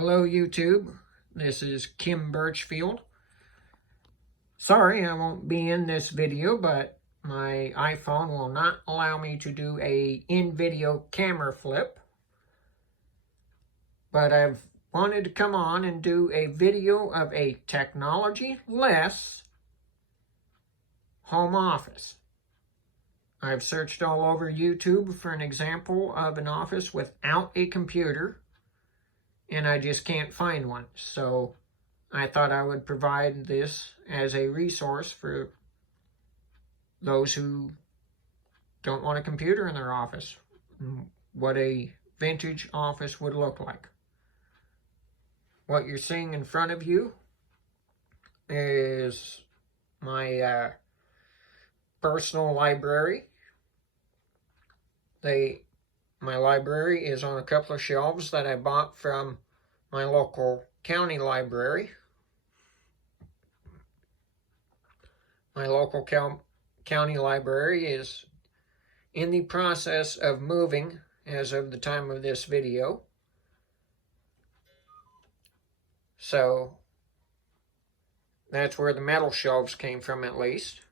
Hello YouTube, this is Kim Birchfield. Sorry I won't be in this video, but my iPhone will not allow me to do a in-video camera flip. But I've wanted to come on and do a video of a technology-less home office. I've searched all over YouTube for an example of an office without a computer, and I just can't find one. So I thought I would provide this as a resource for those who don't want a computer in their office, what a vintage office would look like. What you're seeing in front of you is my personal library. My library is on a couple of shelves that I bought from my local county library. My local county library is in the process of moving as of the time of this video. So that's where the metal shelves came from, at least.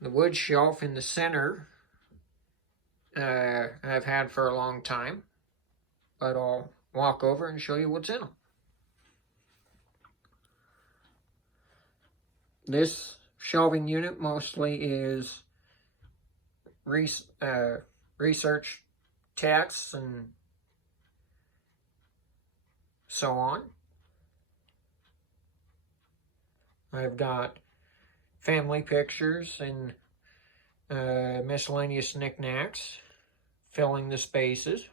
The wood shelf in the center I've had for a long time, but I'll walk over and show you what's in them. This shelving unit mostly is research texts and so on. I've got family pictures and miscellaneous knickknacks filling the spaces.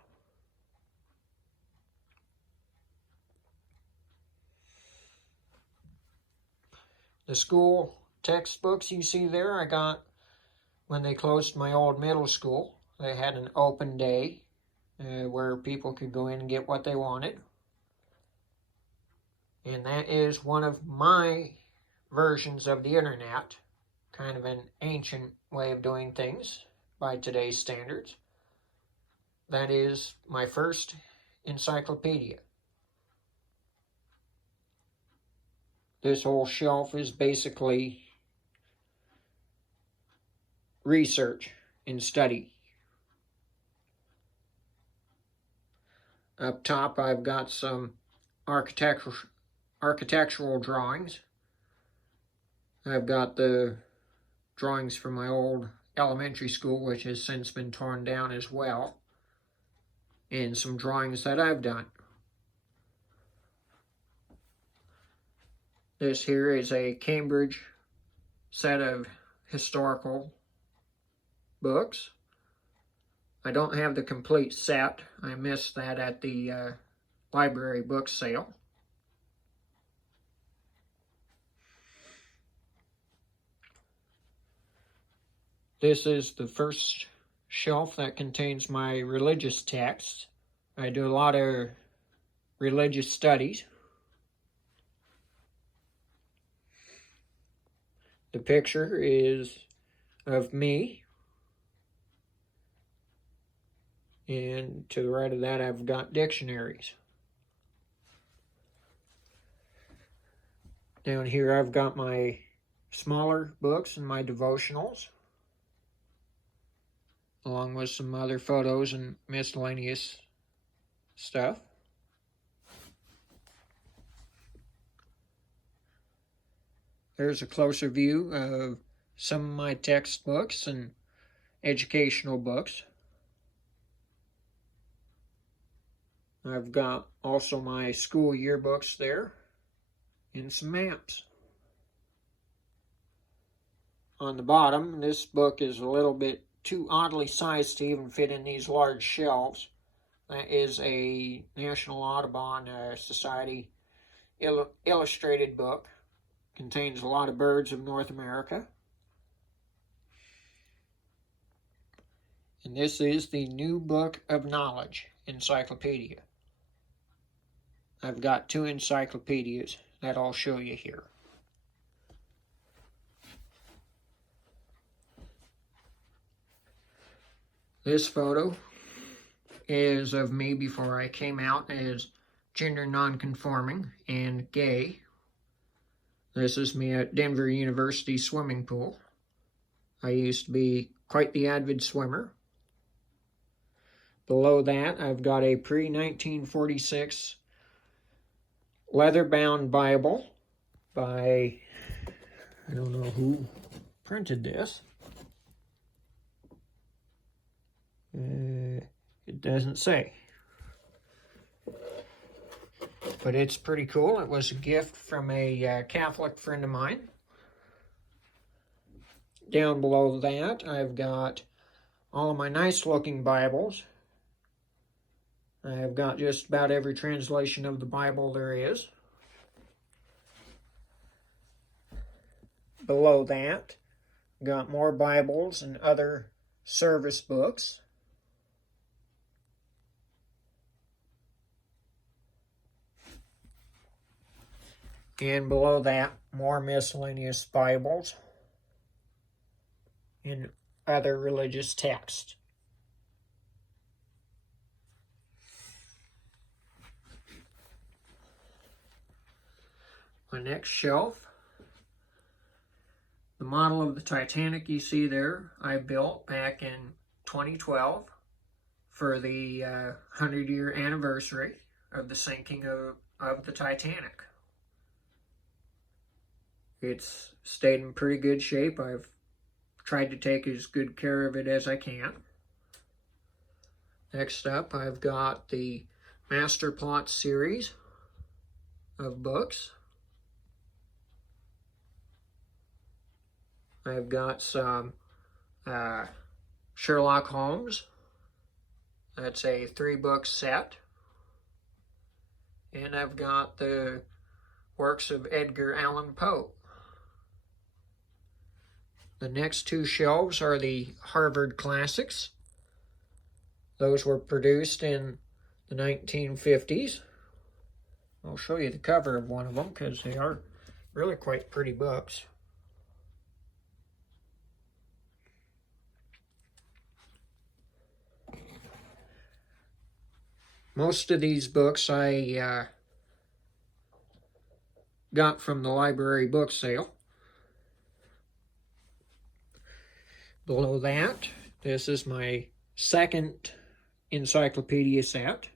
The school textbooks you see there I got when they closed my old middle school. They had an open day where people could go in and get what they wanted. And that is one of my versions of the internet. Kind of an ancient way of doing things by today's standards. That is my first encyclopedia. This whole shelf is basically research and study. Up top I've got some architectural drawings. I've got the drawings from my old elementary school, which has since been torn down as well, and some drawings that I've done. This here is a Cambridge set of historical books. I don't have the complete set. I missed that at the library book sale. This is the first shelf that contains my religious texts. I do a lot of religious studies. The picture is of me. And to the right of that, I've got dictionaries. Down here, I've got my smaller books and my devotionals, along with some other photos and miscellaneous stuff. There's a closer view of some of my textbooks and educational books. I've got also my school yearbooks there and some maps. On the bottom, this book is a little bit too oddly sized to even fit in these large shelves. That is a National Audubon Society illustrated book. Contains a lot of birds of North America. And this is the New Book of Knowledge Encyclopedia. I've got two encyclopedias that I'll show you here. This photo is of me before I came out as gender nonconforming and gay. This is me at Denver University swimming pool. I used to be quite the avid swimmer. Below that, I've got a pre-1946 leather-bound Bible by, I don't know who printed this. It doesn't say. But it's pretty cool. It was a gift from a Catholic friend of mine. Down below that, I've got all of my nice-looking Bibles. I've got just about every translation of the Bible there is. Below that, got more Bibles and other service books. And below that, more miscellaneous Bibles and other religious texts. My next shelf, the model of the Titanic you see there, I built back in 2012 for the 100-year anniversary of the sinking of the Titanic. It's stayed in pretty good shape. I've tried to take as good care of it as I can. Next up, I've got the Master Plot series of books. I've got some Sherlock Holmes. That's a 3-book set. And I've got the works of Edgar Allan Poe. The next 2 shelves are the Harvard Classics. Those were produced in the 1950s. I'll show you the cover of one of them because they are really quite pretty books. Most of these books I got from the library book sale. Below that, this is my second encyclopedia set.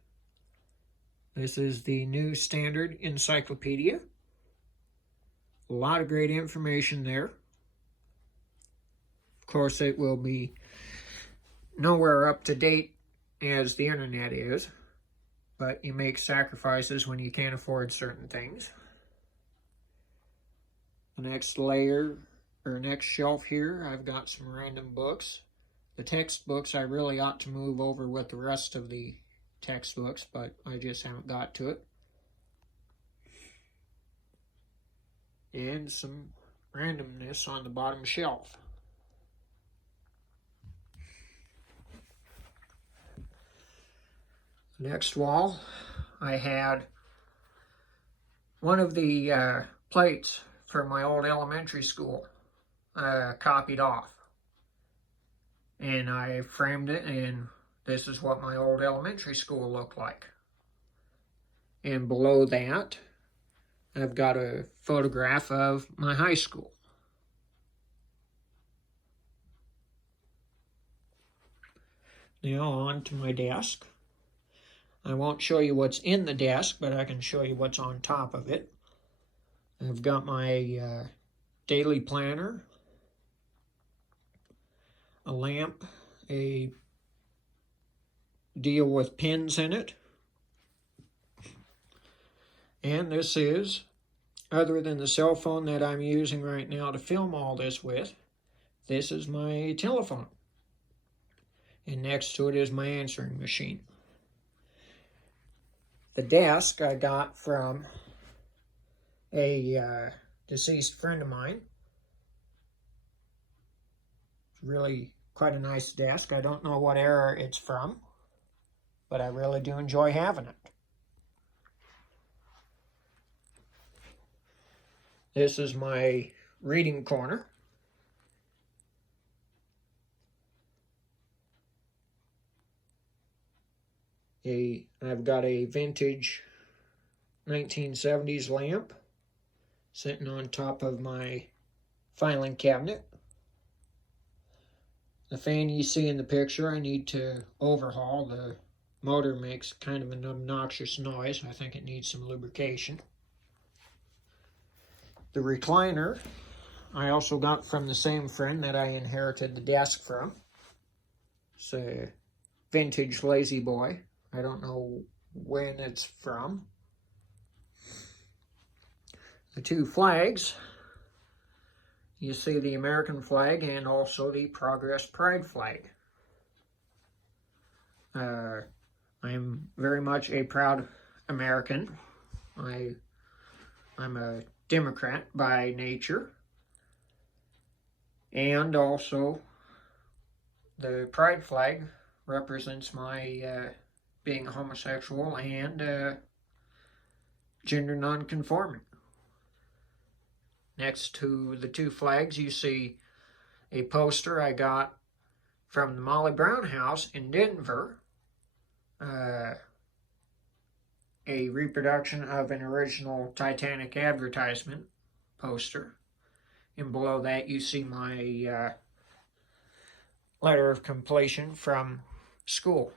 This is the New Standard Encyclopedia. A lot of great information there. Of course, it will be nowhere up to date as the internet is, but you make sacrifices when you can't afford certain things. The next layer, or next shelf here, I've got some random books. The textbooks I really ought to move over with the rest of the textbooks, but I just haven't got to it. And some randomness on the bottom shelf. Next wall, I had one of the plates for my old elementary school copied off. And I framed it, and this is what my old elementary school looked like. And below that, I've got a photograph of my high school. Now on to my desk. I won't show you what's in the desk, but I can show you what's on top of it. I've got my daily planner, a lamp, a deal with pins in it. And this is, other than the cell phone that I'm using right now to film all this with, this is my telephone. And next to it is my answering machine. The desk I got from a deceased friend of mine. It's really quite a nice desk. I don't know what era it's from, but I really do enjoy having it. This is my reading corner. I've got a vintage 1970s lamp sitting on top of my filing cabinet. The fan you see in the picture I need to overhaul. The motor makes kind of an obnoxious noise. I think it needs some lubrication. The recliner I also got from the same friend that I inherited the desk from. It's a vintage Lazy Boy. I don't know when it's from. The two flags, you see the American flag and also the Progress Pride flag. I'm very much a proud American. I'm a Democrat by nature. And also, the pride flag represents my being homosexual and gender non-conforming. Next to the two flags, you see a poster I got from the Molly Brown House in Denver. A reproduction of an original Titanic advertisement poster. And below that you see my letter of completion from school.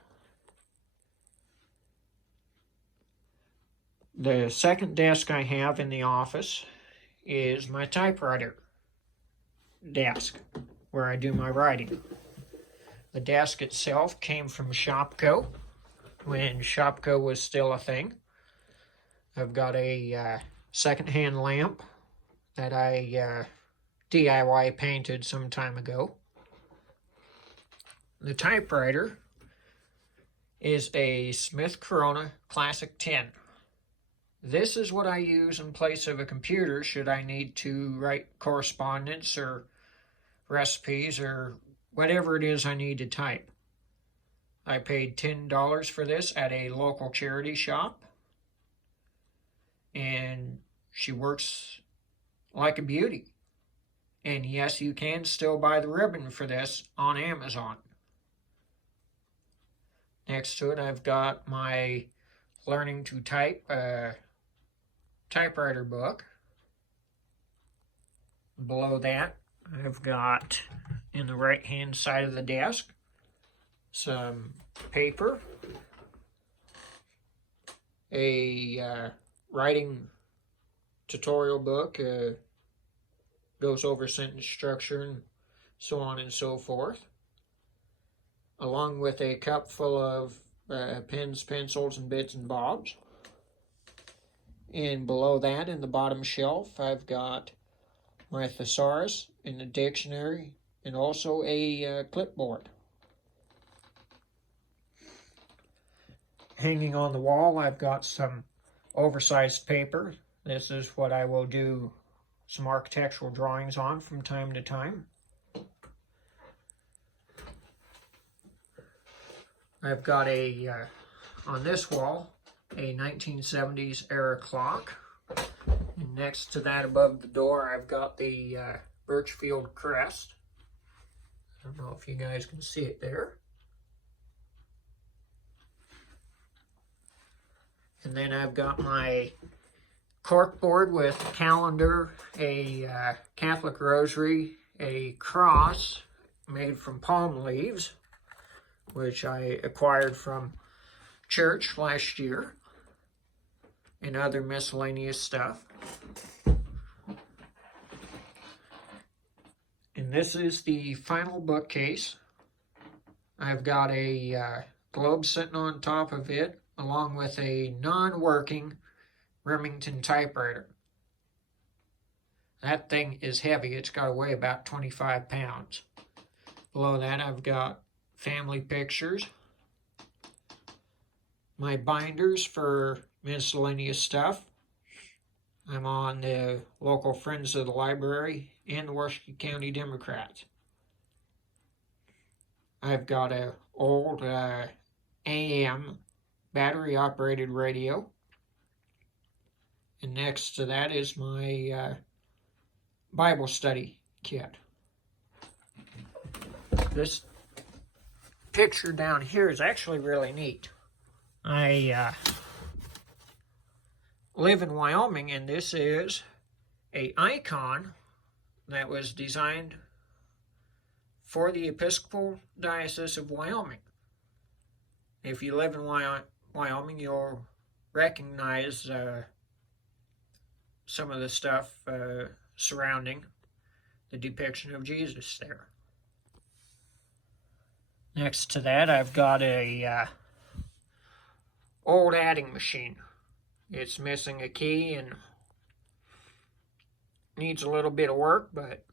The second desk I have in the office is my typewriter desk, where I do my writing. The desk itself came from Shopko, when Shopko was still a thing. I've got a second-hand lamp that I DIY painted some time ago. The typewriter is a Smith Corona Classic 10. This is what I use in place of a computer should I need to write correspondence or recipes or whatever it is I need to type. I paid $10 for this at a local charity shop, and she works like a beauty. And yes, you can still buy the ribbon for this on Amazon. Next to it, I've got my Learning to Type typewriter book. Below that, I've got, in the right-hand side of the desk, some paper, a writing tutorial book, goes over sentence structure and so on and so forth, along with a cup full of pens, pencils, and bits and bobs. And below that, in the bottom shelf, I've got my thesaurus and a dictionary and also a clipboard. Hanging on the wall, I've got some oversized paper. This is what I will do some architectural drawings on from time to time. I've got on this wall, a 1970s era clock. And next to that, above the door, I've got the Birchfield crest. I don't know if you guys can see it there. And then I've got my cork board with a calendar, a Catholic rosary, a cross made from palm leaves, which I acquired from church last year, and other miscellaneous stuff. And this is the final bookcase. I've got a globe sitting on top of it, along with a non-working Remington typewriter. That thing is heavy. It's got to weigh about 25 pounds. Below that, I've got family pictures, my binders for miscellaneous stuff. I'm on the local Friends of the Library and the Washoe County Democrats. I've got an old AM battery-operated radio. And next to that is my Bible study kit. This picture down here is actually really neat. I live in Wyoming, and this is an icon that was designed for the Episcopal Diocese of Wyoming. If you live in Wyoming, you'll recognize some of the stuff surrounding the depiction of Jesus there. Next to that, I've got a old adding machine. It's missing a key and needs a little bit of work, but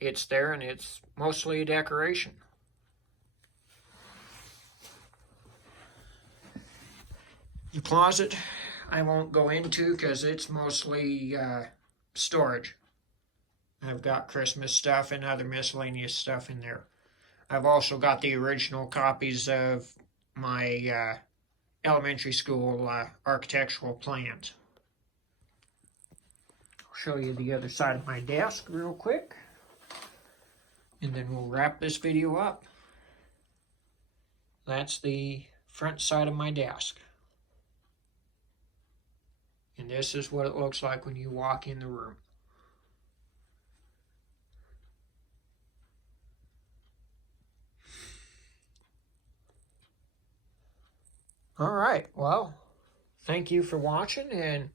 it's there, and it's mostly a decoration. The closet I won't go into because it's mostly storage. I've got Christmas stuff and other miscellaneous stuff in there. I've also got the original copies of my elementary school architectural plans. I'll show you the other side of my desk real quick, and then we'll wrap this video up. That's the front side of my desk. And this is what it looks like when you walk in the room. All right, well, thank you for watching, and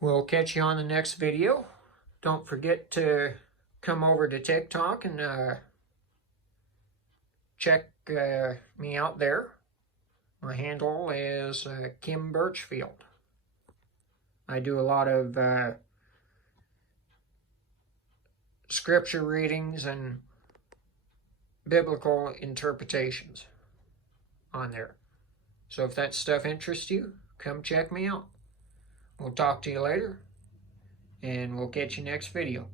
we'll catch you on the next video. Don't forget to come over to TickTock and check me out there. My handle is Kim Birchfield. I do a lot of scripture readings and biblical interpretations on there. So if that stuff interests you, come check me out. We'll talk to you later, and we'll catch you next video.